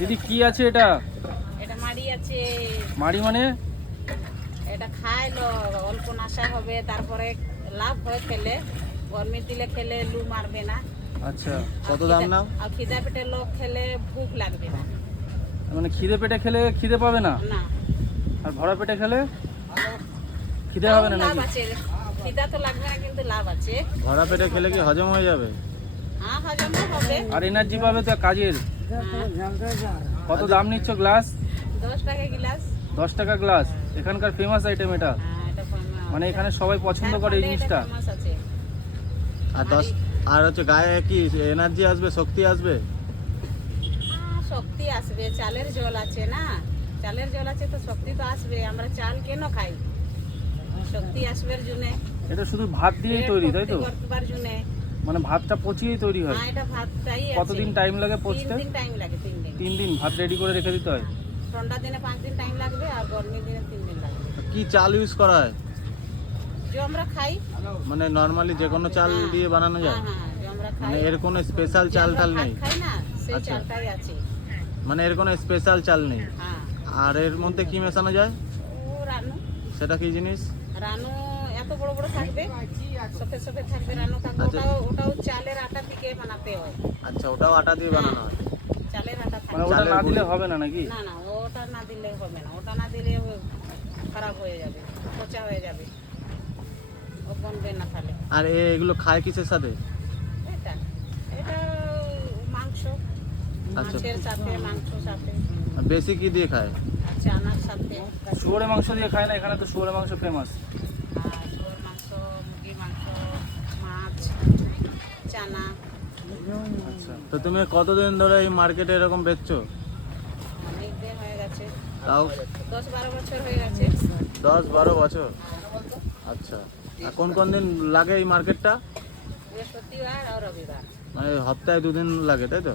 দিদি কি আছে এটা? এটা মাড়ি আছে। মাড়ি মানে? এটা খায় অল্প নাশা হবে, তারপরে লাভ হয় খেলে, গরমির দিলে খেলে লু মারবে না। আচ্ছা, কত দাম নাও? আর খিদা পেটে লোক খেলে ভুক লাগবে না। মানে খিদে পেটে খেলে খিদে পাবে না, না, আর ভরা পেটে খেলে খিদে হবে না লাভ নাকি? আছে, খিদা তো লাগবে না কিন্তু লাভ আছে। ভরা পেটে খেলে কি হজম হয়ে যাবে? হ্যাঁ, হজম তো হবে। আর এনার্জি পাবে তো কাজের। হ্যাঁ, কত দাম নিচ্ছ গ্লাস? 10 টাকা গ্লাস। 10 টাকা গ্লাস। এখানকার ফেমাস আইটেম এটা, হ্যাঁ, এটা মানে এখানে সবাই পছন্দ করে এই জিনিসটা। ফেমাস আছে। আর হচ্ছে গায়ে কি এনার্জি আসবে, শক্তি আসবে? শক্তি আসবে, চালের জল আছে না, চালের জল আছে তো শক্তি তো আসবে। আমরা চাল কেন খাই? শক্তি আসবে জন্য। এটা শুধু ভাত দিয়েই তৈরি, তাই তো? করবার জন্য। মানে ভাতটা পচিয়েই তৈরি হয়? হ্যাঁ, এটা ভাতটাই আছে। কতদিন টাইম লাগে পচতে? 3 দিন টাইম লাগে। 3 দিন। 3 দিন ভাত রেডি করে রেখে দিতে হয়? ঠান্ডা দিনে 5 দিন টাইম লাগবে, আর গরমের দিনে 3 দিন লাগবে। কি চাল ইউজ করা হয়? যে আমরা খাই। মানে নরমালি যে কোনো চাল দিয়ে বানানো যায়? হ্যাঁ, হ্যাঁ, যে আমরা খাই। মানে এর কোনো স্পেশাল চাল টাল নেই? খাই না, সেই আচ্ছা। চালটাই আছে। মানে এর কোনো স্পেশাল চাল নেই? হ্যাঁ। আর এর মধ্যে কি মেশানো যায়? ও রানু। সেটা কি জিনিস? রানু এত বড় বড় থাকবে, সফেদ সফেদ থাকবে রানু থাকবে। আচ্ছা। ওটাও চালের আটা থেকে বানাতে হয়। আচ্ছা, ওটাও আটা দিয়ে বানানো হয়? চালের আটা মানে থাকবে। ওটা না দিলে হবে না নাকি? না, না, ওটা না দিলে হবে না। ওটা না দিলে ও খারাপ হয়ে যাবে, পচা হয়ে যাবে, ও বনবে না তাহলে। আর এগুলো খায় কিসের সাথে? এটা এটা মাংস, আচ্ছা। মাছের সাথে, মাংসর সাথে, বেশি কি দিয়ে খায়? আর চানার সাথে। শুয়োরের মাংস দিয়ে খায় না? এখানে তো শুয়োরের মাংস ফেমাস। আর শুয়োর মাংস, মুরগির মাংস, মাছ, চানা। আচ্ছা, তো তুমি কতদিন ধরে এই মার্কেটে এরকম বেচছো? অনেক দিন হয়ে গেছে, তাও 10-12 বছর হয়ে গেছে। 10-12 বছর? আচ্ছা। আর কোন কোন দিন লাগে এই মার্কেটটা? বৃহস্পতিবার আর রবিবার। মানে সপ্তাহে 2 দিন লাগে, তাই তো?